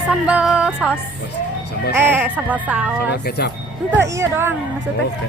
Sambal saus. Sambal saus. Sambal saus. Sambal kecap. Itu iya doang maksudnya. Oke.